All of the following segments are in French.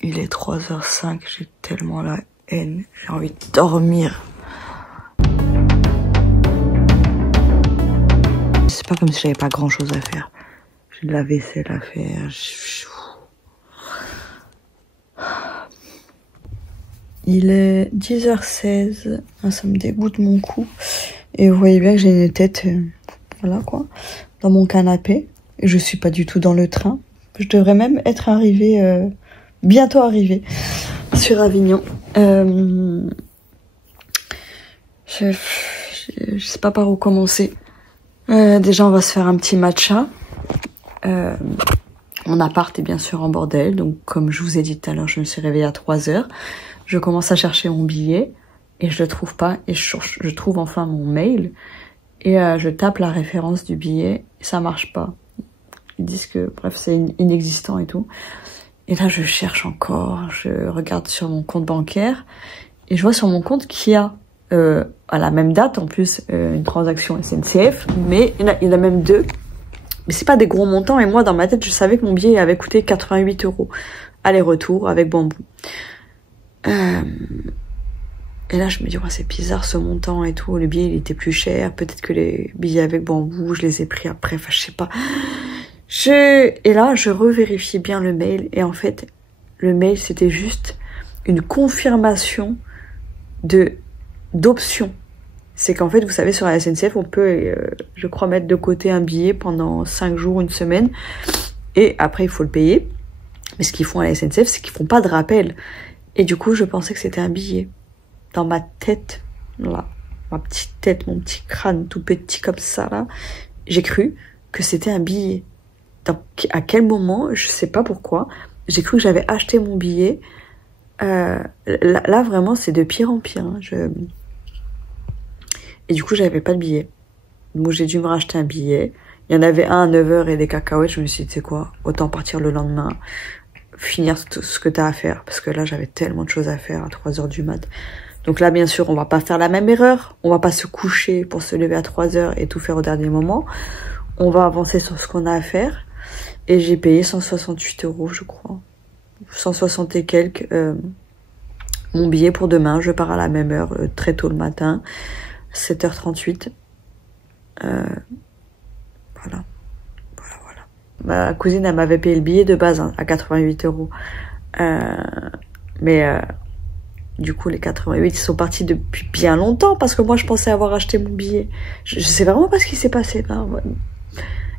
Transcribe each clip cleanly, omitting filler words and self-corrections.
Il est 3h05, j'ai tellement la haine, j'ai envie de dormir. C'est pas comme si j'avais pas grand chose à faire. J'ai de la vaisselle à faire. Il est 10h16, ça me dégoûte mon cou. Et vous voyez bien que j'ai une tête, voilà quoi, dans mon canapé. Et je suis pas du tout dans le train. Je devrais même être arrivée, bientôt arrivée sur Avignon. Je sais pas par où commencer. Déjà, on va se faire un petit matcha. Mon appart est bien sûr en bordel. Donc, comme je vous ai dit tout à l'heure, je me suis réveillée à 3h. Je commence à chercher mon billet et je le trouve pas. Et je trouve enfin mon mail. Et je tape la référence du billet et ça marche pas. Ils disent que, bref, c'est inexistant et tout. Et là, je cherche encore. Je regarde sur mon compte bancaire et je vois sur mon compte qu'il y a, à la même date, en plus, une transaction SNCF. Mais il y en a même deux. Mais c'est pas des gros montants. Et moi, dans ma tête, je savais que mon billet avait coûté 88 €. Aller-retour avec Bambou. Et là, je me dis, ouais, c'est bizarre ce montant et tout. Le billet, il était plus cher. Peut-être que les billets avec Bambou, je les ai pris après. Enfin, je sais pas. Et là, je revérifie bien le mail. Et en fait, le mail, c'était juste une confirmation d'option. C'est qu'en fait, vous savez, sur la SNCF, on peut, je crois, mettre de côté un billet pendant 5 jours, une semaine. Et après, il faut le payer. Mais ce qu'ils font à la SNCF, c'est qu'ils font pas de rappel. Et du coup, je pensais que c'était un billet. Dans ma tête, là, ma petite tête, mon petit crâne tout petit comme ça, là, j'ai cru que c'était un billet. Donc, à quel moment, je sais pas pourquoi, j'ai cru que j'avais acheté mon billet. Là, vraiment, c'est de pire en pire. Hein. Et du coup, j'avais pas de billet. Donc, j'ai dû me racheter un billet. Il y en avait un à 9h et des cacahuètes. Je me suis dit, tu sais quoi, autant partir le lendemain, finir tout ce que t'as à faire. Parce que là, j'avais tellement de choses à faire à 3h du mat'. Donc là, bien sûr, on va pas faire la même erreur. On va pas se coucher pour se lever à 3h et tout faire au dernier moment. On va avancer sur ce qu'on a à faire. Et j'ai payé 168 €, je crois. 160 et quelques. Mon billet pour demain. Je pars à la même heure, très tôt le matin. 7h38. Voilà. Ma cousine, elle m'avait payé le billet de base hein, à 88 €. Mais du coup, les 88, ils sont partis depuis bien longtemps parce que moi, je pensais avoir acheté mon billet. Je sais vraiment pas ce qui s'est passé là.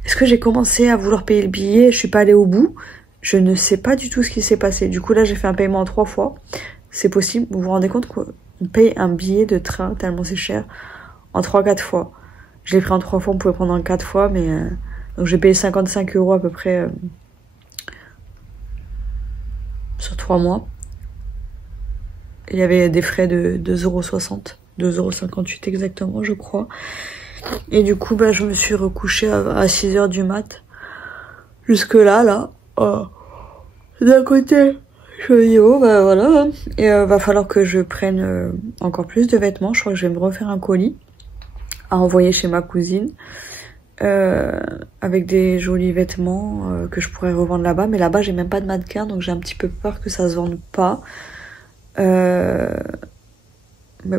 Est-ce que j'ai commencé à vouloir payer le billet? Je suis pas allée au bout. Je ne sais pas du tout ce qui s'est passé. Du coup, là, j'ai fait un paiement en 3 fois. C'est possible. Vous vous rendez compte qu'on paye un billet de train tellement c'est cher en 3-4 fois. Je l'ai pris en 3 fois, on pouvait prendre en 4 fois, mais donc j'ai payé 55 € à peu près sur 3 mois. Il y avait des frais de 2,60 €, 2,58 € exactement, je crois. Et du coup, bah, je me suis recouchée à 6h du mat'. Jusque là, d'un côté, je me dis, oh, bah voilà. Et va falloir que je prenne encore plus de vêtements. Je crois que je vais me refaire un colis à envoyer chez ma cousine. Avec des jolis vêtements que je pourrais revendre là-bas. Mais là-bas, j'ai même pas de mannequin, donc j'ai un petit peu peur que ça se vende pas. Mais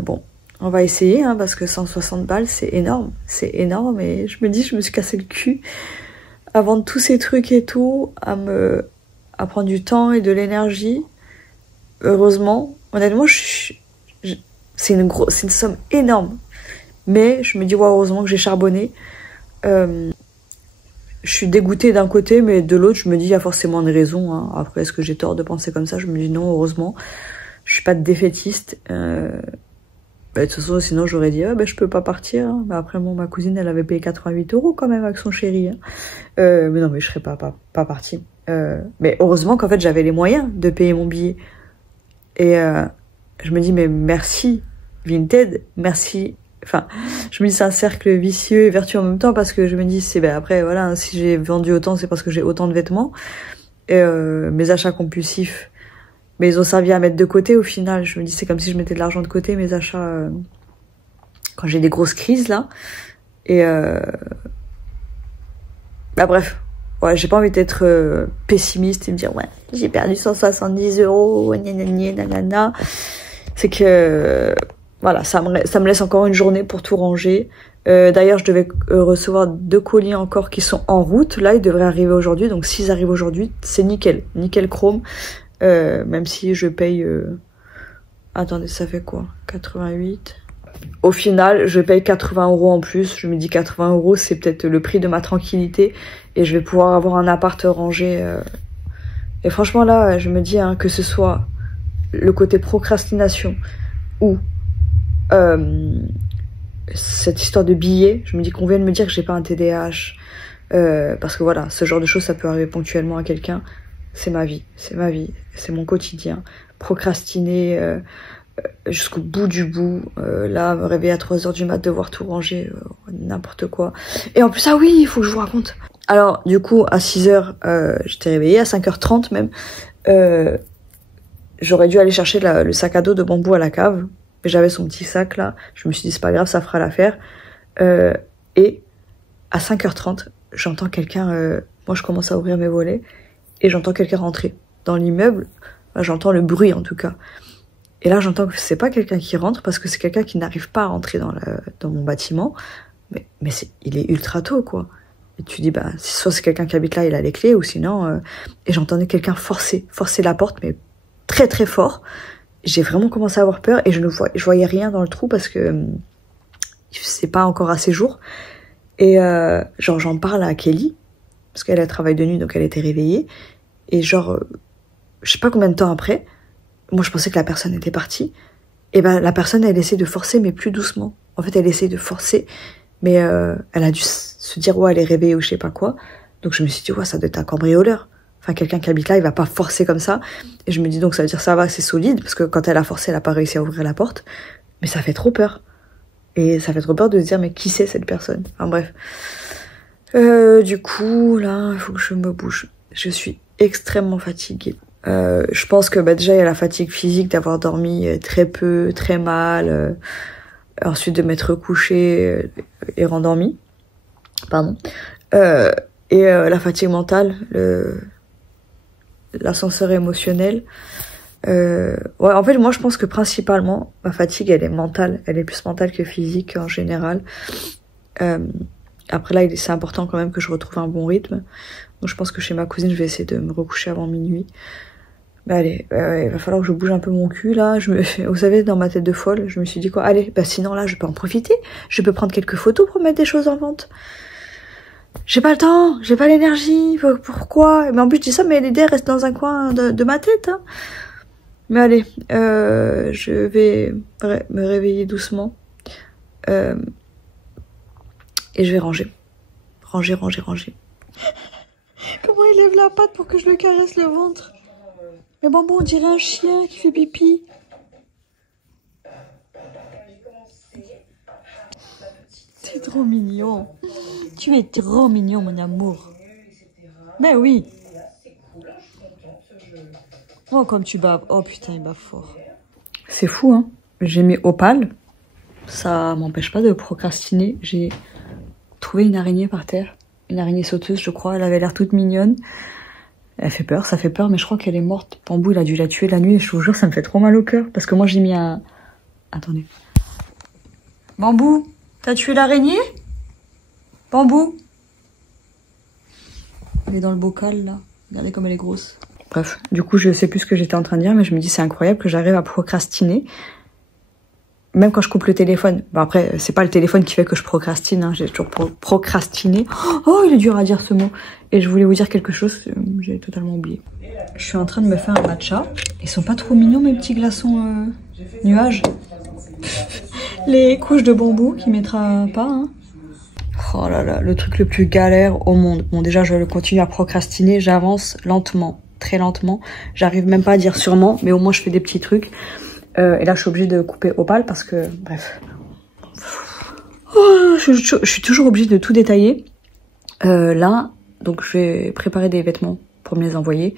bon, on va essayer, hein, parce que 160 balles, c'est énorme. C'est énorme et je me dis, je me suis cassé le cul à vendre tous ces trucs et tout, à prendre du temps et de l'énergie. Heureusement, honnêtement, c'est une somme énorme. Mais je me dis, ouais, heureusement que j'ai charbonné. Je suis dégoûtée d'un côté, mais de l'autre, je me dis, il y a forcément une raison. Hein. Après, est-ce que j'ai tort de penser comme ça? Je me dis non, heureusement. Je suis pas défaitiste. De toute façon, sinon, j'aurais dit, je peux pas partir. Hein. Mais après, bon, ma cousine, elle avait payé 88 € quand même avec son chéri. Hein. Mais non, mais je serais pas partie. Mais heureusement qu'en fait, j'avais les moyens de payer mon billet. Et je me dis, mais merci, Vinted, merci. Enfin, je me dis c'est un cercle vicieux et vertueux en même temps parce que je me dis après voilà hein, si j'ai vendu autant c'est parce que j'ai autant de vêtements et mes achats compulsifs mais ils ont servi à mettre de côté au final. Je me dis c'est comme si je mettais de l'argent de côté mes achats quand j'ai des grosses crises là et bref ouais, j'ai pas envie d'être pessimiste et me dire ouais, j'ai perdu 170 €, gna nanana. C'est que voilà, ça me laisse encore une journée pour tout ranger. D'ailleurs, je devais recevoir 2 colis encore qui sont en route. Là, ils devraient arriver aujourd'hui. Donc, s'ils arrivent aujourd'hui, c'est nickel. Nickel chrome. Même si je paye... Attendez, ça fait quoi? 88. Au final, je paye 80 € en plus. Je me dis 80 €, c'est peut-être le prix de ma tranquillité. Et je vais pouvoir avoir un appart rangé. Et franchement, là, je me dis hein, que ce soit le côté procrastination ou... cette histoire de billets, je me dis qu'on vient de me dire que j'ai pas un TDAH, parce que voilà, ce genre de choses ça peut arriver ponctuellement à quelqu'un. C'est ma vie, c'est mon quotidien. Procrastiner jusqu'au bout du bout, là me réveiller à 3 h du mat, devoir tout ranger, n'importe quoi. Et en plus ah oui, il faut que je vous raconte. Alors du coup à 6 h j'étais réveillée, à 5 h 30 même, j'aurais dû aller chercher le sac à dos de Bambou à la cave. J'avais son petit sac là, je me suis dit c'est pas grave, ça fera l'affaire. Et à 5 h 30, j'entends quelqu'un, moi je commence à ouvrir mes volets, et j'entends quelqu'un rentrer dans l'immeuble, j'entends le bruit en tout cas. Et là j'entends que c'est pas quelqu'un qui rentre, parce que c'est quelqu'un qui n'arrive pas à rentrer dans mon bâtiment, mais il est ultra tôt quoi. Et tu dis bah soit c'est quelqu'un qui habite là, il a les clés, ou sinon... Et j'entendais quelqu'un forcer la porte, mais très très fort. J'ai vraiment commencé à avoir peur et je voyais rien dans le trou parce que c'est pas encore assez jour. Et genre j'en parle à Kelly parce qu'elle travaille de nuit, donc elle était réveillée. Et genre je sais pas combien de temps après, moi je pensais que la personne était partie. Et ben la personne elle essaie de forcer mais plus doucement. En fait elle essaie de forcer mais elle a dû se dire ouais elle est réveillée ou je sais pas quoi. Donc je me suis dit ouais ça doit être un cambrioleur. Enfin, quelqu'un qui habite là, il va pas forcer comme ça. Et je me dis donc, ça veut dire ça va, c'est solide, parce que quand elle a forcé, elle a pas réussi à ouvrir la porte. Mais ça fait trop peur. Et ça fait trop peur de se dire, mais qui c'est cette personne? Enfin bref. Du coup, là, il faut que je me bouge. Je suis extrêmement fatiguée. Je pense que déjà, il y a la fatigue physique d'avoir dormi très peu, très mal. Ensuite, de m'être couchée et rendormie. Pardon. Et la fatigue mentale, l'ascenseur émotionnel. Ouais, en fait, moi, je pense que principalement, ma fatigue, elle est mentale. Elle est plus mentale que physique en général. Après, là, c'est important quand même que je retrouve un bon rythme. Donc, je pense que chez ma cousine, je vais essayer de me recoucher avant minuit. Mais allez, il va falloir que je bouge un peu mon cul, là. Vous savez, dans ma tête de folle, je me suis dit quoi? Allez, bah sinon, là, je peux en profiter. Je peux prendre quelques photos pour mettre des choses en vente. J'ai pas le temps, j'ai pas l'énergie, pourquoi? Mais en plus je dis ça, mais l'idée reste dans un coin de ma tête. Hein. Mais allez, je vais me réveiller doucement. Et je vais ranger. Ranger. Comment il lève la patte pour que je le caresse le ventre? Mais bon, on dirait un chien qui fait pipi. C'est trop mignon. Tu es trop mignon, mon amour. Ben oui. Oh, comme tu baves. Oh putain, il bave fort. C'est fou, hein. J'ai mis Opale. Ça m'empêche pas de procrastiner. J'ai trouvé une araignée par terre. Une araignée sauteuse, je crois. Elle avait l'air toute mignonne. Elle fait peur, ça fait peur, mais je crois qu'elle est morte. Bambou, il a dû la tuer la nuit et je vous jure, ça me fait trop mal au cœur. Parce que moi, j'ai mis un... Attendez. Bambou, t'as tué l'araignée? Bambou? Elle est dans le bocal, là. Regardez comme elle est grosse. Bref, du coup, je sais plus ce que j'étais en train de dire, mais je me dis c'est incroyable que j'arrive à procrastiner. Même quand je coupe le téléphone. Bon, après, c'est pas le téléphone qui fait que je procrastine, hein. J'ai toujours procrastiné. Oh, il est dur à dire ce mot. Et je voulais vous dire quelque chose, j'ai totalement oublié. Je suis en train de me faire un matcha. Ils sont pas trop mignons, mes petits glaçons nuages. Les couches de bambou qui mettra pas, hein. Oh là là, le truc le plus galère au monde. Bon, déjà, je continue à procrastiner, j'avance lentement, très lentement. J'arrive même pas à dire sûrement, mais au moins je fais des petits trucs. Et là, je suis obligée de couper Opale parce que, bref. Oh, je suis toujours obligée de tout détailler. Là, donc je vais préparer des vêtements pour me les envoyer.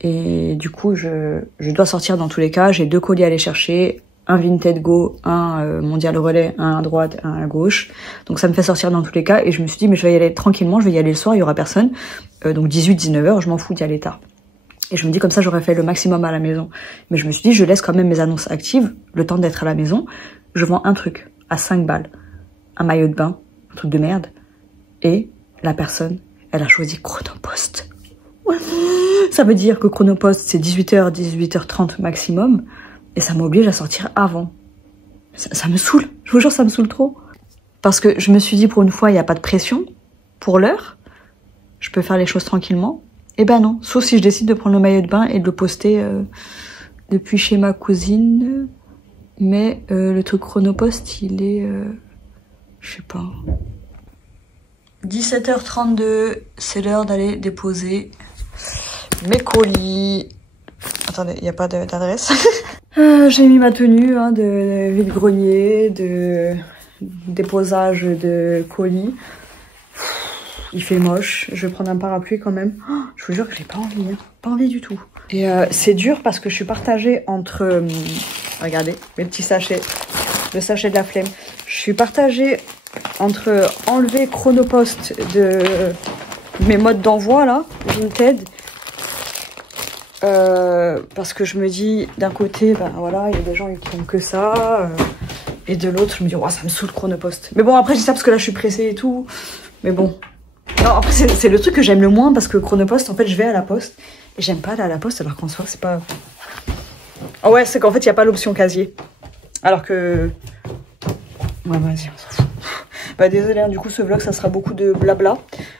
Et du coup, je dois sortir dans tous les cas. J'ai 2 colis à aller chercher. un Vinted Go, un Mondial Relais, un à droite, un à gauche. Donc ça me fait sortir dans tous les cas. Et je me suis dit, mais je vais y aller tranquillement, je vais y aller le soir, il y aura personne. Donc 18-19h, je m'en fous d'y aller tard. Et je me dis, comme ça, j'aurais fait le maximum à la maison. Mais je me suis dit, je laisse quand même mes annonces actives, le temps d'être à la maison. Je vends un truc à 5 balles. Un maillot de bain, un truc de merde. Et la personne, elle a choisi Chronopost. Ça veut dire que Chronopost, c'est 18h, 18h30 maximum. Et ça m'oblige à sortir avant. Ça me saoule. Je vous jure, ça me saoule trop. Parce que je me suis dit, pour une fois, il n'y a pas de pression. Pour l'heure, je peux faire les choses tranquillement. Eh ben non. Sauf si je décide de prendre le maillot de bain et de le poster depuis chez ma cousine. Mais le truc Chronopost, il est... je sais pas. 17h32, c'est l'heure d'aller déposer mes colis. Attendez, il n'y a pas d'adresse. J'ai mis ma tenue hein, de vide-grenier, de déposage de colis. Il fait moche. Je vais prendre un parapluie quand même. Oh, je vous jure que j'ai pas envie. Hein. Pas envie du tout. Et c'est dur parce que je suis partagée entre... regardez, mes petits sachets. Le sachet de la flemme. Je suis partagée entre enlever Chronopost de mes modes d'envoi là, Vinted. Parce que je me dis, d'un côté, ben voilà, il y a des gens qui font que ça. Et de l'autre, je me dis, oh, ça me saoule Chronopost. Mais bon, après, je dis ça parce que là, je suis pressée et tout. Mais bon. Non, après, c'est le truc que j'aime le moins parce que Chronopost, en fait, je vais à la poste. Et j'aime pas aller à la poste alors qu'en soi, c'est pas... Oh ouais, c'est qu'en fait, il n'y a pas l'option casier. Alors que... Ouais, vas-y, on s'en fout. Bah désolé, hein, du coup, ce vlog, ça sera beaucoup de blabla.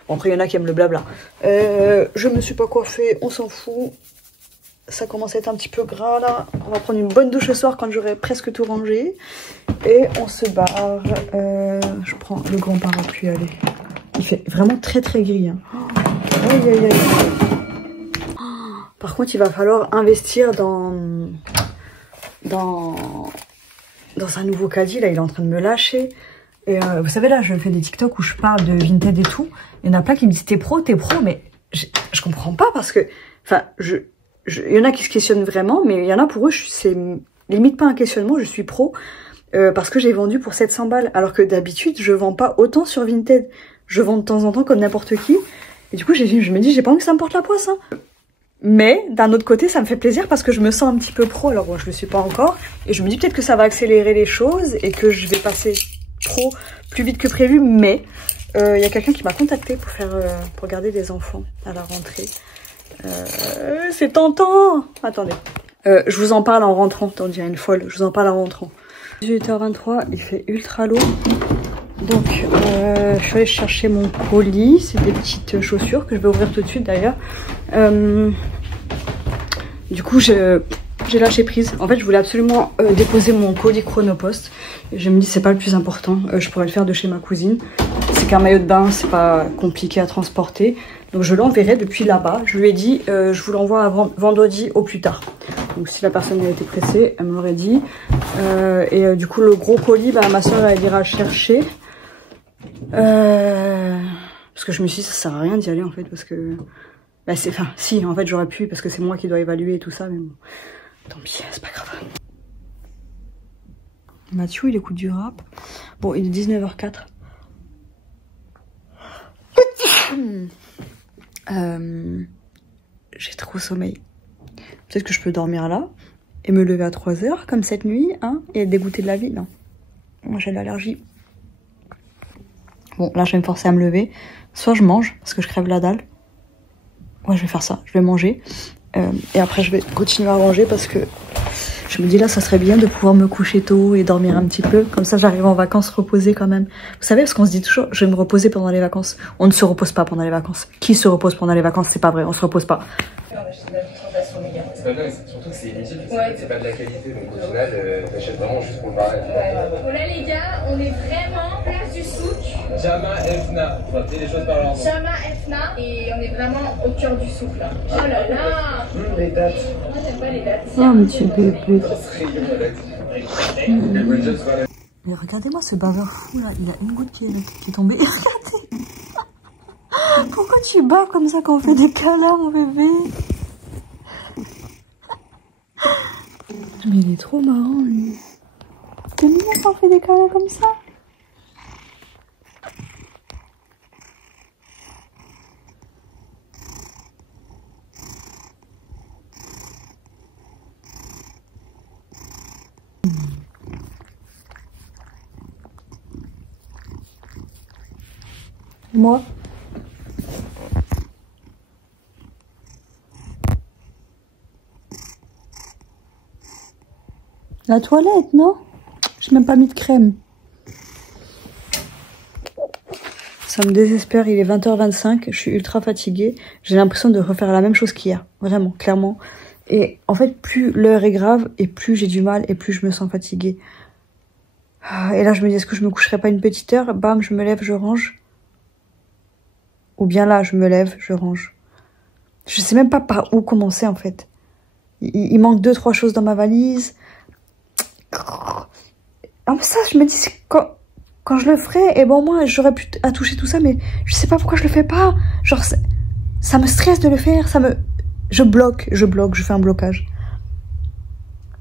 Bon, après, il y en a qui aiment le blabla. Je me suis pas coiffée, on s'en fout. Ça commence à être un petit peu gras là. On va prendre une bonne douche ce soir quand j'aurai presque tout rangé. Et on se barre. Je prends le grand parapluie, allez. Il fait vraiment très très gris. Hein. Aïe aïe aïe. Par contre, il va falloir investir dans un nouveau caddie. Là, il est en train de me lâcher. Et vous savez, là, je fais des TikTok où je parle de Vinted et tout. Il y en a plein qui me disent t'es pro, mais je comprends pas parce que... Enfin, il y en a qui se questionnent vraiment, mais il y en a pour eux, c'est limite pas un questionnement, je suis pro, parce que j'ai vendu pour 700 balles, alors que d'habitude, je vends pas autant sur Vinted. Je vends de temps en temps comme n'importe qui, et du coup, je me dis, j'ai pas envie que ça me porte la poisse, hein. Mais, d'un autre côté, ça me fait plaisir parce que je me sens un petit peu pro, alors bon, je le suis pas encore, et je me dis peut-être que ça va accélérer les choses, et que je vais passer pro plus vite que prévu, mais il y a quelqu'un qui m'a contacté pour garder des enfants à la rentrée. C'est tentant. Attendez. Je vous en parle en rentrant. Attendez, il y a une folle. Je vous en parle en rentrant. 18h23, il fait ultra lourd. Donc, je suis allée chercher mon colis. C'est des petites chaussures que je vais ouvrir tout de suite d'ailleurs. Du coup, j'ai lâché prise. En fait, je voulais absolument déposer mon colis Chronopost. Et je me dis, c'est pas le plus important. Je pourrais le faire de chez ma cousine. C'est qu'un maillot de bain, c'est pas compliqué à transporter. Donc je l'enverrai depuis là-bas. Je lui ai dit, je vous l'envoie vendredi au plus tard. Donc si la personne a été pressée, elle me l'aurait dit. Du coup, le gros colis, bah, ma soeur, elle ira le chercher. Parce que je me suis dit, ça sert à rien d'y aller en fait. Parce que... Bah, enfin, si, en fait, j'aurais pu, parce que c'est moi qui dois évaluer et tout ça. Mais bon, tant pis, c'est pas grave. Mathieu, il écoute du rap. Bon, il est 19h04. J'ai trop sommeil. Peut-être que je peux dormir là et me lever à 3h comme cette nuit, hein, et être dégoûtée de la vie. Non, moi j'ai l'allergie. Bon, là je vais me forcer à me lever. Soit je mange parce que je crève la dalle. Ouais, je vais faire ça. Je vais manger et après je vais continuer à ranger parce que je me dis là, ça serait bien de pouvoir me coucher tôt et dormir un petit peu. Comme ça, j'arrive en vacances reposée quand même. Vous savez, parce qu'on se dit toujours, je vais me reposer pendant les vacances. On ne se repose pas pendant les vacances. Qui se repose pendant les vacances? C'est pas vrai, on se repose pas. C'est pas bien, surtout que c'est inutile, c'est pas de la qualité, donc au final, t'achètes vraiment juste pour le barrage. Bon là les gars, on est vraiment place du souk. Jama Efna, faut appeler les choses par leur nom. Jama Efna, et on est vraiment au cœur du souk là. Oh là là. Les dates. Moi j'aime pas les dates. Oh, mais tu bébé. Ça serait Mais regardez-moi ce baveur fou là, il a une goutte qui est tombée. Regardez. Pourquoi tu baves comme ça quand on fait des câlins, mon bébé? Mais il est trop marrant, lui. l'instant fait des câlins comme ça. Moi. La toilette, non? J'ai même pas mis de crème. Ça me désespère, il est 20h25, je suis ultra fatiguée. J'ai l'impression de refaire la même chose qu'hier, vraiment, clairement. Et en fait, plus l'heure est grave, et plus j'ai du mal, et plus je me sens fatiguée. Et là, je me dis, est-ce que je me coucherai pas une petite heure? Bam, je me lève, je range. Ou bien là, je me lève, je range. Je sais même pas par où commencer, en fait. Il manque 2-3 choses dans ma valise. Ah, mais ça, je me dis, quand je le ferai, et bon, moi, j'aurais pu toucher tout ça, mais je sais pas pourquoi je le fais pas. Genre, ça me stresse de le faire, je bloque, je fais un blocage.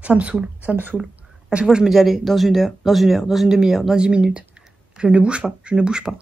Ça me saoule, ça me saoule. À chaque fois, je me dis, allez, dans une heure, dans une demi-heure, dans 10 minutes. Je ne bouge pas, je ne bouge pas.